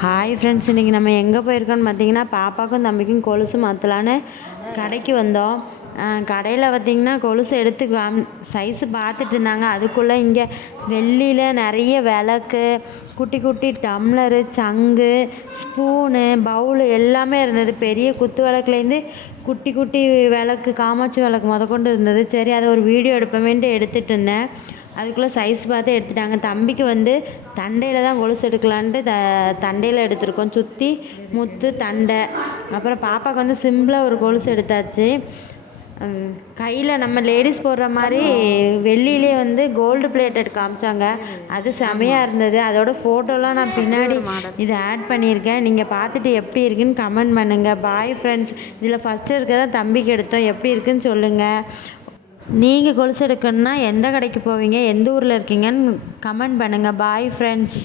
Hi friends, இன்றைக்கி நம்ம எங்கே போயிருக்கோன்னு பார்த்தீங்கன்னா, பாப்பாவுக்கும் தம்பிக்கும் கொலுசு மாற்றலான்னு கடைக்கு வந்தோம். கடையில் பார்த்திங்கன்னா கொலுசு எடுத்து சைஸு பார்த்துட்டு இருந்தாங்க. அதுக்குள்ளே இங்கே வெள்ளியில் நிறைய விளக்கு, குட்டி குட்டி டம்ளரு, சங்கு, ஸ்பூனு, பவுலு எல்லாமே இருந்தது. பெரிய குத்து விளக்குலேருந்து குட்டி குட்டி விளக்கு, காமாட்சி விளக்கு முதற்கொண்டு இருந்தது. சரி, அதை ஒரு வீடியோ எடுப்போமேன்ட்டு எடுத்துகிட்டு இருந்தேன். அதுக்குள்ளே சைஸ் பார்த்து எடுத்துட்டாங்க. தம்பிக்கு தண்டையில் தான் கொலுசு எடுக்கலான்ட்டு தண்டையில் எடுத்திருக்கோம். சுற்றி முத்து தண்டை. அப்புறம் பாப்பாவுக்கு சிம்பிளாக ஒரு கொலுசு எடுத்தாச்சு. கையில் நம்ம லேடிஸ் போடுற மாதிரி வெள்ளியிலே கோல்டு பிளேட்டட் காமிச்சாங்க. அது செமையாக இருந்தது. அதோட ஃபோட்டோலாம் நான் பின்னாடி இதை ஆட் பண்ணியிருக்கேன். நீங்கள் பார்த்துட்டு எப்படி இருக்குன்னு கமெண்ட் பண்ணுங்கள். Bye friends. இதில் ஃபஸ்ட்டு இருக்கதான் தம்பிக்கு எடுத்தோம். எப்படி இருக்குன்னு சொல்லுங்கள். நீங்கள் கொலுசு எடுக்கணுன்னா எந்த கடைக்கு போவீங்க, எந்த ஊரில் இருக்கீங்கன்னு கமெண்ட் பண்ணுங்கள். Bye friends.